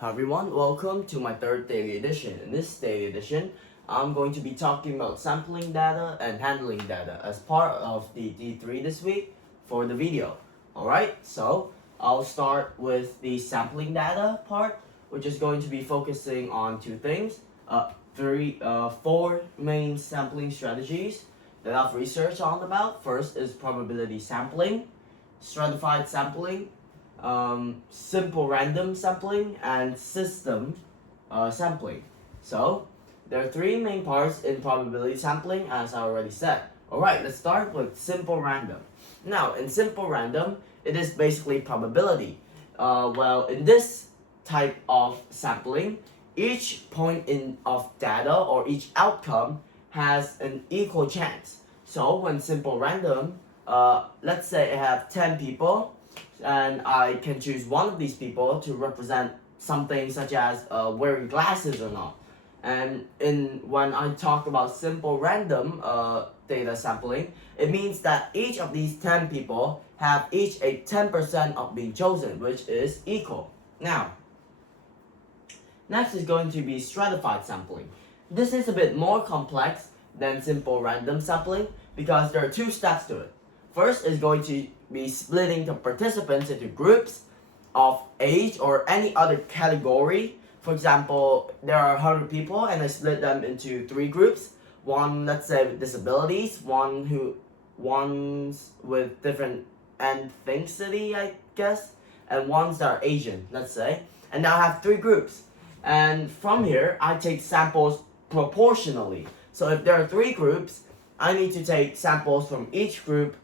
Hi everyone, welcome to my third daily edition. In this daily edition, I'm going to be talking about sampling data and handling data as part of the D3 this week for the video. Alright, so I'll start with the sampling data part, which is going to be focusing on two things. Four main sampling strategies that I've researched on about. First is probability sampling, stratified sampling, simple random sampling, and system sampling. So there are three main parts in probability sampling, as I already said. Alright, let's start with simple random. Now, in simple random, it is basically probability. Well, in this type of sampling, each point of data or each outcome has an equal chance. So when simple random, let's say I have 10 people, and I can choose one of these people to represent something such as wearing glasses or not. And when I talk about simple random data sampling, it means that each of these 10 people have each a 10% of being chosen, which is equal. Now, next is going to be stratified sampling. This is a bit more complex than simple random sampling because there are two steps to it. First is going to be splitting the participants into groups of age or any other category. For example, there are 100 people and I split them into three groups. One, let's say, with disabilities, one's with different ethnicity, I guess, and ones that are Asian, let's say. And now I have three groups. And from here, I take samples proportionally. So if there are three groups, I need to take samples from each group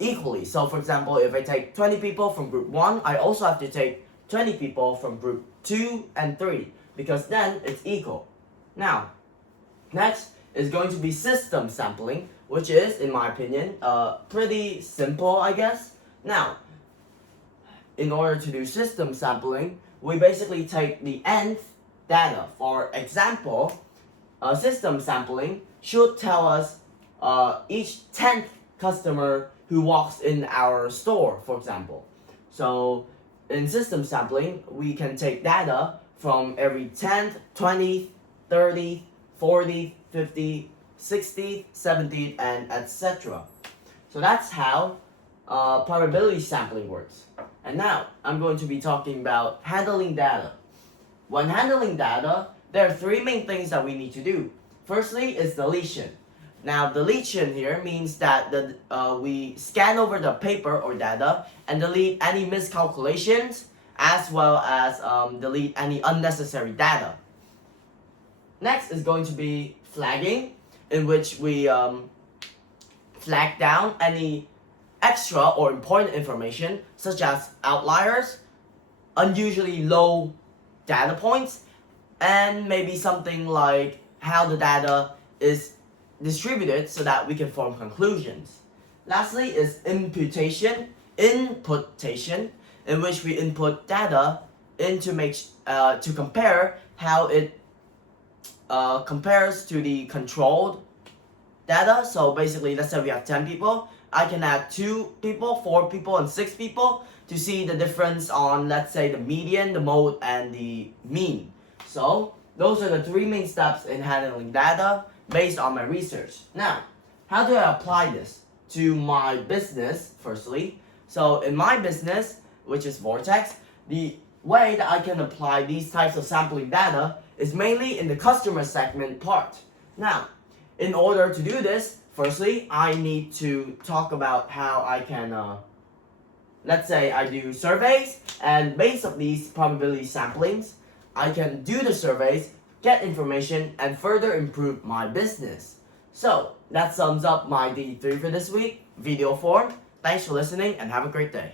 equally. So for example, if I take 20 people from group 1, I also have to take 20 people from group 2 and 3 because then it's equal. Now, next is going to be system sampling, which is, in my opinion, pretty simple, I guess. Now, in order to do system sampling, we basically take the nth data. For example, system sampling should tell us each 10th customer who walks in our store, for example. So in system sampling, we can take data from every 10th, 20th, 30th, 40th, 50th, 60th, 70th, and etc. So that's how probability sampling works. And now I'm going to be talking about handling data. When handling data, there are three main things that we need to do. Firstly is deletion. Now, deletion here means that we scan over the paper or data and delete any miscalculations as well as delete any unnecessary data. Next is going to be flagging, in which we flag down any extra or important information such as outliers, unusually low data points, and maybe something like how the data is distributed so that we can form conclusions. Lastly is imputation, in which we input data to compare how it compares to the controlled data. So basically, let's say we have 10 people, I can add 2 people, 4 people, and 6 people to see the difference on, let's say, the median, the mode, and the mean. So those are the three main steps in handling data based on my research. Now, how do I apply this to my business, firstly? So in my business, which is Vortex, the way that I can apply these types of sampling data is mainly in the customer segment part. Now, in order to do this, firstly, I need to talk about how I can, let's say I do surveys, and based on these probability samplings, I can do the surveys, get information, and further improve my business. So, that sums up my D3 for this week, video form. Thanks for listening and have a great day.